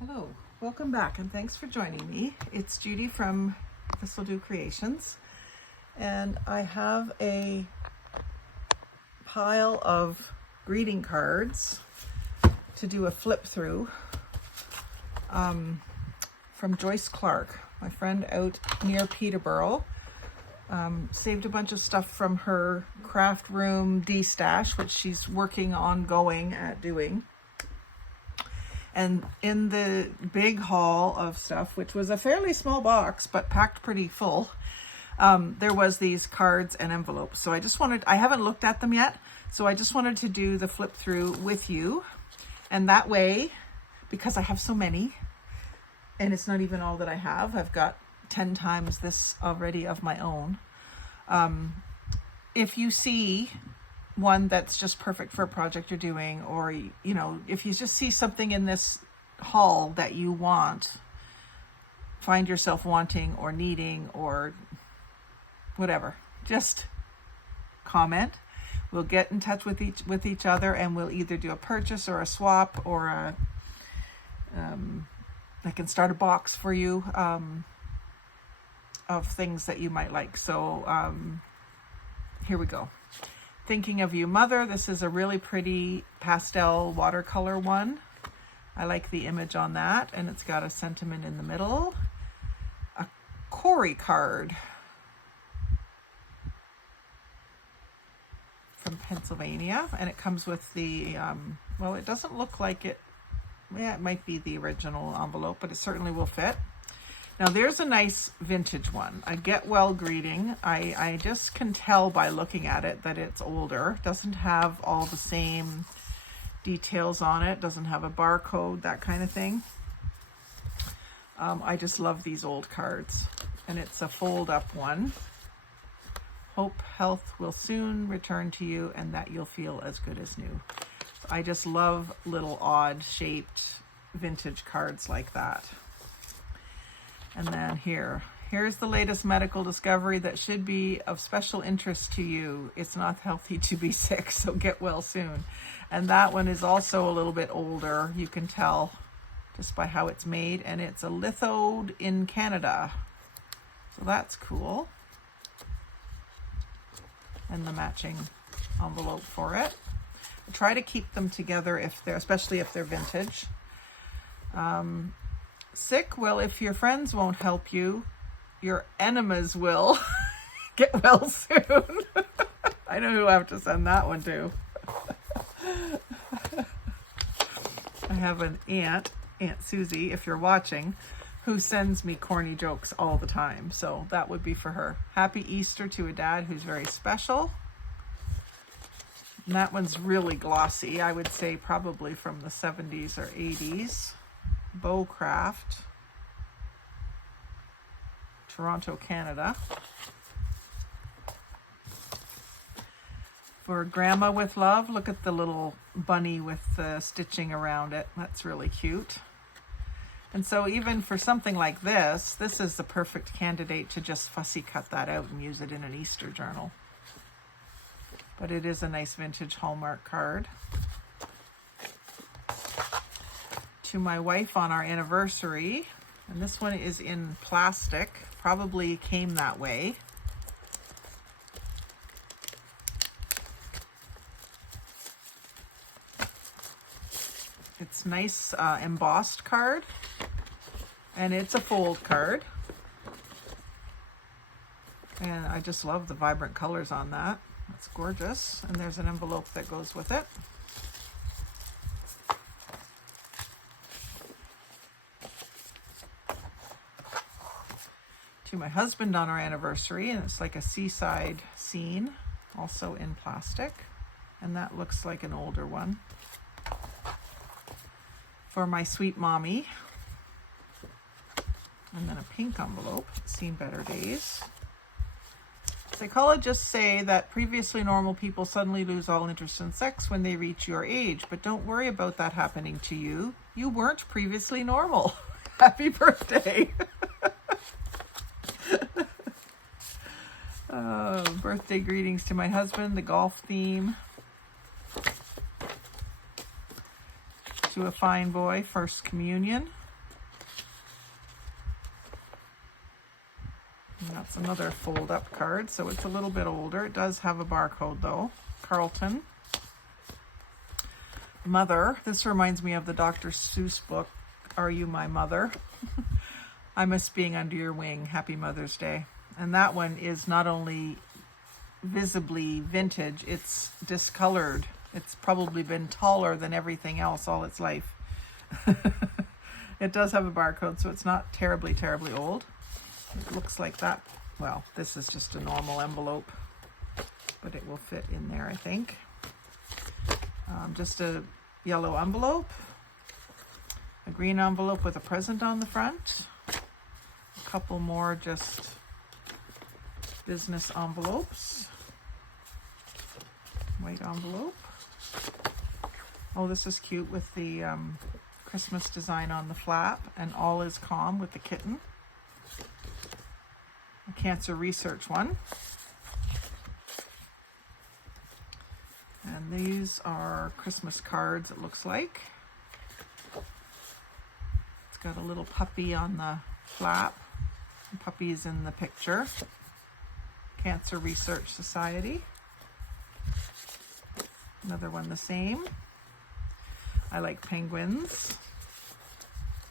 Hello, welcome back and thanks for joining me. It's Judy from Thistledew Creations, and I have a pile of greeting cards to do a flip through from Joyce Clark, my friend out near Peterborough. Saved a bunch of stuff from her craft room destash, which she's working ongoing at doing. And in the big haul of stuff, which was a fairly small box, but packed pretty full, there was these cards and envelopes. So I haven't looked at them yet. So I just wanted to do the flip through with you. And that way, because I have so many, and it's not even all that I have, I've got 10 times this already of my own. If you see one that's just perfect for a project you're doing, or if you just see something in this haul that you find yourself wanting or needing or whatever, just comment. We'll get in touch with each other, and we'll either do a purchase or a swap, or I can start a box for you of things that you might like. So here we go. Thinking of You, Mother. This is a really pretty pastel watercolor one. I like the image on that, and it's got a sentiment in the middle. A Corey card from Pennsylvania, and it comes with the, well, it doesn't look like it. Yeah, it might be the original envelope, but it certainly will fit. Now there's a nice vintage one, a Get Well greeting. I just can tell by looking at it that it's older. Doesn't have all the same details on it. Doesn't have a barcode, that kind of thing. I just love these old cards. And it's a fold up one. Hope health will soon return to you, and that you'll feel as good as new. I just love little odd shaped vintage cards like that. And then here's the latest medical discovery that should be of special interest to you. It's not healthy to be sick, so get well soon. And that one is also a little bit older. You can tell just by how it's made, and it's a lithoed in Canada. So that's cool. And the matching envelope for it. I try to keep them together especially if they're vintage. Sick? Well, if your friends won't help you, your enemies will. Get well soon. I know who I have to send that one to. I have an Aunt Susie, if you're watching, who sends me corny jokes all the time. So that would be for her. Happy Easter to a dad who's very special. And that one's really glossy. I would say probably from the 70s or 80s. Bowcraft, Toronto, Canada. For Grandma with Love, look at the little bunny with the stitching around it. That's really cute. And so even for something like this is the perfect candidate to just fussy cut that out and use it in an Easter journal. But it is a nice vintage Hallmark card. To my wife on our anniversary, and this one is in plastic, probably came that way. It's nice embossed card, and it's a fold card, and I just love the vibrant colors on that. It's gorgeous, and there's an envelope that goes with it. To my husband on our anniversary, and it's like a seaside scene, also in plastic, and that looks like an older one. For my sweet mommy, and then a pink envelope, Seen Better Days. Psychologists say that previously normal people suddenly lose all interest in sex when they reach your age, but don't worry about that happening to you. You weren't previously normal. Happy birthday. Birthday greetings to my husband, the golf theme. To a fine boy, First Communion. And that's another fold up card, so it's a little bit older. It does have a barcode though. Carlton. Mother. This reminds me of the Dr. Seuss book, Are You My Mother? I miss being under your wing. Happy Mother's Day. And that one is not only visibly vintage, it's discolored. It's probably been taller than everything else all its life. It does have a barcode, so it's not terribly, terribly old. It looks like that. Well, this is just a normal envelope, but it will fit in there, I think. Just a yellow envelope, a green envelope with a present on the front, a couple more just business envelopes, white envelope. Oh, this is cute with the Christmas design on the flap, and all is calm with the kitten. A cancer research one. And these are Christmas cards, it looks like. It's got a little puppy on the flap. The puppy is in the picture. Cancer Research Society. Another one the same. I like penguins. So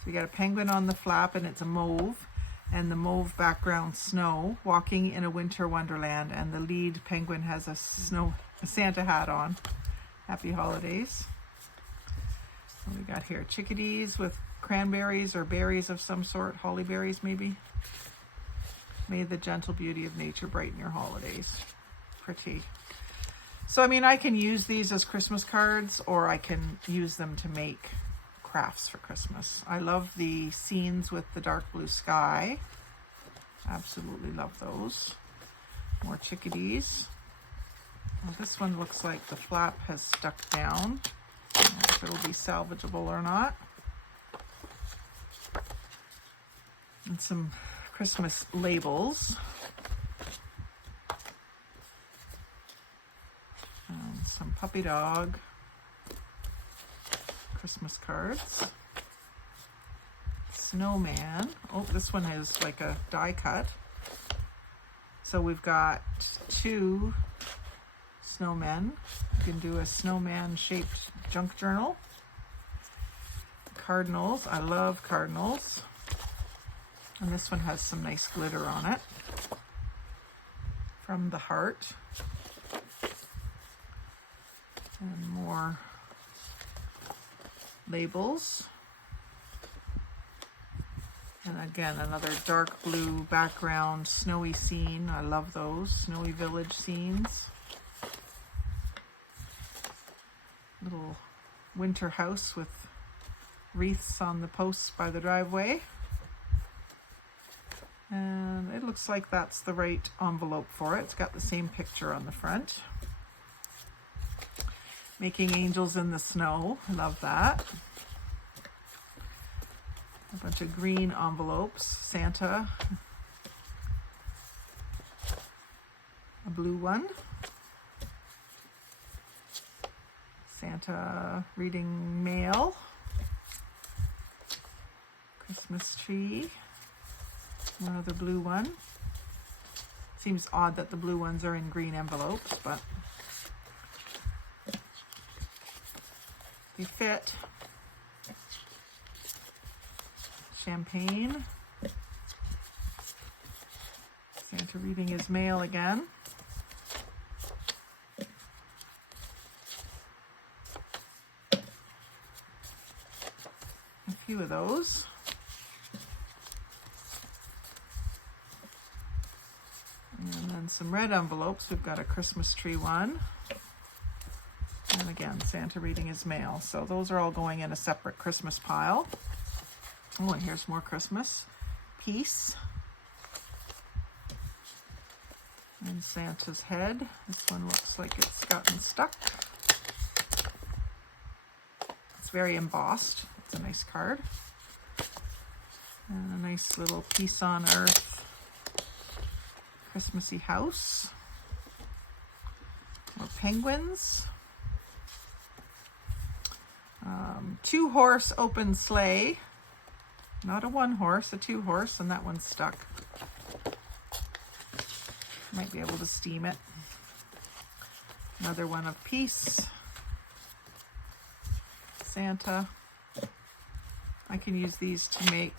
we got a penguin on the flap, and it's a mauve, and the mauve background snow, walking in a winter wonderland, and the lead penguin has a Santa hat on. Happy holidays. What we got here? Chickadees with cranberries or berries of some sort, holly berries maybe. May the gentle beauty of nature brighten your holidays. Pretty. So, I mean, I can use these as Christmas cards, or I can use them to make crafts for Christmas. I love the scenes with the dark blue sky. Absolutely love those. More chickadees. Well, this one looks like the flap has stuck down. I don't know if it'll be salvageable or not. And some Christmas labels. And some puppy dog Christmas cards. Snowman. Oh, this one is like a die cut. So we've got 2 snowmen. You can do a snowman shaped junk journal. Cardinals. I love cardinals. And this one has some nice glitter on it. From the heart. And more labels. And again, another dark blue background, snowy scene. I love those snowy village scenes. Little winter house with wreaths on the posts by the driveway. And it looks like that's the right envelope for it. It's got the same picture on the front. Making angels in the snow. I love that. A bunch of green envelopes. Santa. A blue one. Santa reading mail. Christmas tree. One other blue one. Seems odd that the blue ones are in green envelopes, but they fit. Champagne. Santa reading his mail again. A few of those. And then some red envelopes. We've got a Christmas tree one. And again, Santa reading his mail. So those are all going in a separate Christmas pile. Oh, and here's more Christmas. Peace. And Santa's head. This one looks like it's gotten stuck. It's very embossed. It's a nice card. And a nice little Peace on Earth Christmassy house. More penguins. 2-horse open sleigh. Not a 1-horse, a 2-horse, and that one's stuck. Might be able to steam it. Another one of peace. Santa. I can use these to make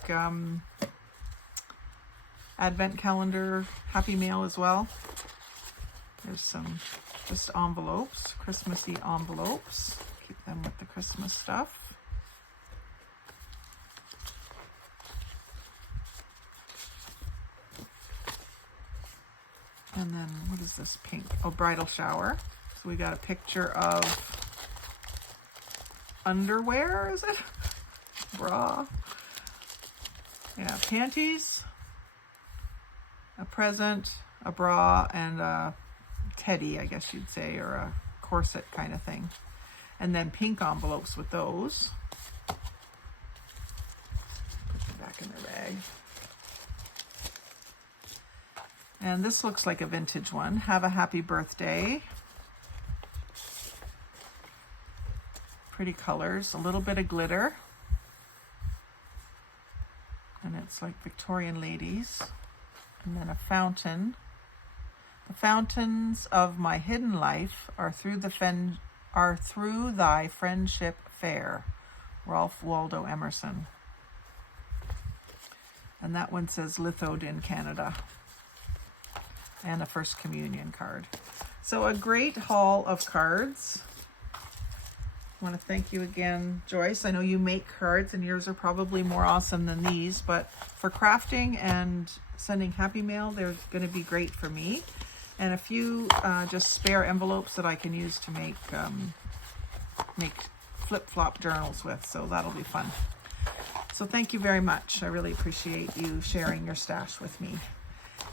advent calendar happy mail as well. There's some just envelopes, Christmassy envelopes. Keep them with the Christmas stuff. And then what is this pink? Oh, bridal shower. So we got a picture of underwear, is it? Bra. Yeah, panties, a present, a bra, and a teddy, I guess you'd say, or a corset kind of thing. And then pink envelopes with those. Put them back in their bag. And this looks like a vintage one. Have a happy birthday. Pretty colors, a little bit of glitter. And it's like Victorian ladies. And then a fountain. The fountains of my hidden life are through thy friendship fair. Ralph Waldo Emerson. And that one says lithoed in Canada. And a First Communion card. So a great haul of cards. I want to thank you again, Joyce. I know you make cards and yours are probably more awesome than these, but for crafting and sending happy mail, they're going to be great for me. And a few just spare envelopes that I can use to make flip-flop journals with, so that'll be fun. So thank you very much. I really appreciate you sharing your stash with me.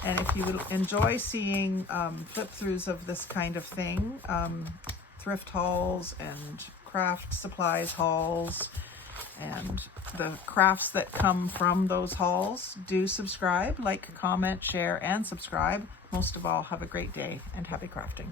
And if you would enjoy seeing flip-throughs of this kind of thing, thrift hauls and craft supplies hauls and the crafts that come from those hauls, do subscribe, like, comment, share, and subscribe. Most of all, have a great day and happy crafting.